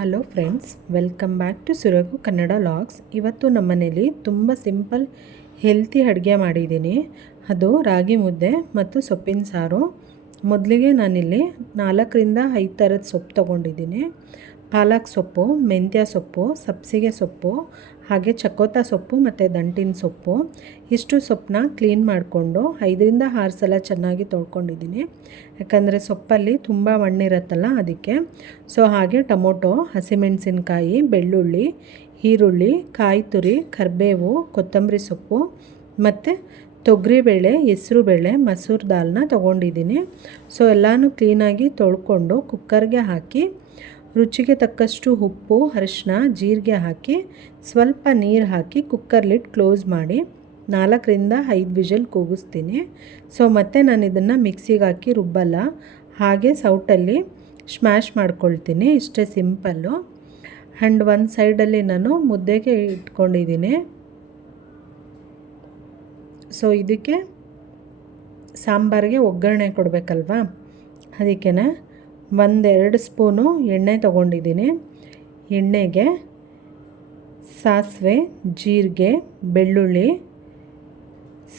Hello friends, welcome back to Suragu Kannada logs. ಇವತ್ತು ನಮ್ಮ ಮನೇಲಿ ತುಂಬ ಸಿಂಪಲ್ ಹೆಲ್ತಿ ಅಡುಗೆ ಮಾಡಿದ್ದೀನಿ. ಅದು ರಾಗಿ ಮುದ್ದೆ ಮತ್ತು ಸೊಪ್ಪಿನ ಸಾರು. ಮೊದಲಿಗೆ ನಾನಿಲ್ಲಿ 4ರಿಂದ 5 ಥರದ ಸೊಪ್ಪು ತೊಗೊಂಡಿದ್ದೀನಿ. ಪಾಲಕ್ ಸೊಪ್ಪು, ಮೆಂತ್ಯ ಸೊಪ್ಪು, ಸಬ್ಸಿಗೆ ಸೊಪ್ಪು, ಹಾಗೆ ಚಕೋತ ಸೊಪ್ಪು ಮತ್ತು ದಂಟಿನ ಸೊಪ್ಪು. ಇಷ್ಟು ಸೊಪ್ಪನ್ನ ಕ್ಲೀನ್ ಮಾಡಿಕೊಂಡು 5ರಿಂದ 6 ಸಲ ಚೆನ್ನಾಗಿ ತೊಳ್ಕೊಂಡಿದ್ದೀನಿ. ಯಾಕಂದರೆ ಸೊಪ್ಪಲ್ಲಿ ತುಂಬ ಮಣ್ಣಿರುತ್ತಲ್ಲ ಅದಕ್ಕೆ. ಹಾಗೆ ಟೊಮೊಟೊ, ಹಸಿಮೆಣಸಿನ್ಕಾಯಿ, ಬೆಳ್ಳುಳ್ಳಿ, ಈರುಳ್ಳಿ, ಕಾಯಿ ತುರಿ, ಕರಿಬೇವು, ಕೊತ್ತಂಬರಿ ಸೊಪ್ಪು ಮತ್ತು ತೊಗರಿಬೇಳೆ, ಹೆಸರುಬೇಳೆ, ಮಸೂರ್ ದಾಲ್ನ ತೊಗೊಂಡಿದ್ದೀನಿ. ಎಲ್ಲನೂ ಕ್ಲೀನಾಗಿ ತೊಳ್ಕೊಂಡು ಕುಕ್ಕರ್ಗೆ ಹಾಕಿ ರುಚಿಗೆ ತಕ್ಕಷ್ಟು ಉಪ್ಪು, ಅರಿಶಿನ, ಜೀರಿಗೆ ಹಾಕಿ ಸ್ವಲ್ಪ ನೀರು ಹಾಕಿ ಕುಕ್ಕರ್ ಲಿಡ್ ಕ್ಲೋಸ್ ಮಾಡಿ 4ರಿಂದ 5 ವಿಷಲ್ ಕೂಗಿಸ್ತೀನಿ. ಮತ್ತು ನಾನು ಇದನ್ನು ಮಿಕ್ಸಿಗೆ ಹಾಕಿ ರುಬ್ಬಲ್ಲ, ಹಾಗೆ ಸೌಟಲ್ಲಿ ಸ್ಮ್ಯಾಶ್ ಮಾಡ್ಕೊಳ್ತೀನಿ. ಇಷ್ಟೇ ಸಿಂಪಲ್ಲು. ಆ್ಯಂಡ್ ಒಂದು ಸೈಡಲ್ಲಿ ನಾನು ಮುದ್ದೆಗೆ ಇಟ್ಕೊಂಡಿದ್ದೀನಿ. ಇದಕ್ಕೆ ಸಾಂಬಾರಿಗೆ ಒಗ್ಗರಣೆ ಕೊಡಬೇಕಲ್ವಾ, ಅದಕ್ಕೆ 1-2 ಸ್ಪೂನು ಎಣ್ಣೆ ತೊಗೊಂಡಿದ್ದೀನಿ. ಎಣ್ಣೆಗೆ ಸಾಸಿವೆ, ಜೀರಿಗೆ, ಬೆಳ್ಳುಳ್ಳಿ,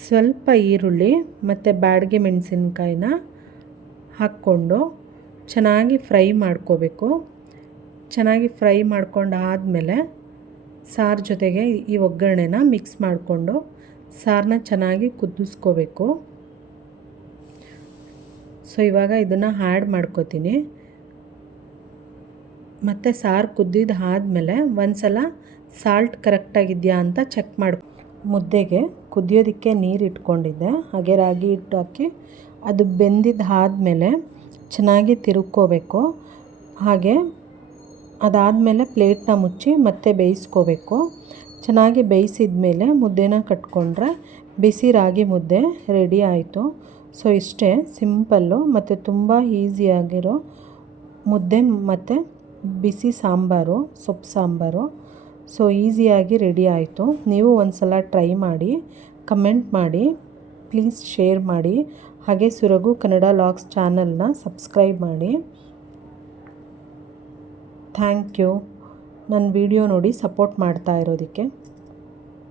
ಸ್ವಲ್ಪ ಈರುಳ್ಳಿ ಮತ್ತು ಬ್ಯಾಡಗಿ ಮೆಣಸಿನ್ಕಾಯಿನ ಹಾಕ್ಕೊಂಡು ಚೆನ್ನಾಗಿ ಫ್ರೈ ಮಾಡ್ಕೋಬೇಕು. ಚೆನ್ನಾಗಿ ಫ್ರೈ ಮಾಡ್ಕೊಂಡಾದಮೇಲೆ ಸಾರು ಜೊತೆಗೆ ಈ ಒಗ್ಗರಣೆನ ಮಿಕ್ಸ್ ಮಾಡಿಕೊಂಡು ಸಾರನ್ನ ಚೆನ್ನಾಗಿ ಕುದಿಸ್ಕೋಬೇಕು. ಇವಾಗ ಇದನ್ನು ಆ್ಯಡ್ ಮಾಡ್ಕೋತೀನಿ. ಮತ್ತು ಸಾರು ಕುದ್ದಿದ್ದಾದಮೇಲೆ ಒಂದು ಸಲ ಸಾಲ್ಟ್ ಕರೆಕ್ಟಾಗಿದೆಯಾ ಅಂತ ಚೆಕ್ ಮಾಡಿ. ಮುದ್ದೆಗೆ ಕುದಿಯೋದಕ್ಕೆ ನೀರು ಇಟ್ಕೊಂಡಿದ್ದೆ, ಹಾಗೆ ರಾಗಿ ಹಿಟ್ಟು ಹಾಕಿ ಅದು ಬೆಂದಿದ್ದಾದಮೇಲೆ ಚೆನ್ನಾಗಿ ತಿರುಗ್ಕೋಬೇಕು. ಹಾಗೆ ಅದಾದಮೇಲೆ ಪ್ಲೇಟ್ನ ಮುಚ್ಚಿ ಮತ್ತೆ ಬೇಯಿಸ್ಕೋಬೇಕು. ಚೆನ್ನಾಗಿ ಬೇಯಿಸಿದ ಮೇಲೆ ಮುದ್ದೆನ ಕಟ್ಕೊಂಡ್ರೆ ಬಿಸಿ ರಾಗಿ ಮುದ್ದೆ ರೆಡಿ ಆಯಿತು. ಇಷ್ಟೇ ಸಿಂಪಲ್ಲು ಮತ್ತು ತುಂಬ ಈಸಿಯಾಗಿರೋ ಮುದ್ದೆ ಮತ್ತು ಬಿಸಿ ಸಾಂಬಾರು, ಸೊಪ್ಪು ಸಾಂಬಾರು. ಈಸಿಯಾಗಿ ರೆಡಿ ಆಯಿತು. ನೀವು ಒಂದು ಸಲ ಟ್ರೈ ಮಾಡಿ, ಕಮೆಂಟ್ ಮಾಡಿ, ಪ್ಲೀಸ್ ಶೇರ್ ಮಾಡಿ. ಹಾಗೆ ಸುರಗು ಕನ್ನಡ ಲಾಗ್ಸ್ ಚಾನಲ್ನ ಸಬ್ಸ್ಕ್ರೈಬ್ ಮಾಡಿ. ಥ್ಯಾಂಕ್ ಯು ನನ್ನ ವಿಡಿಯೋ ನೋಡಿ ಸಪೋರ್ಟ್ ಮಾಡ್ತಾ ಇರೋದಕ್ಕೆ.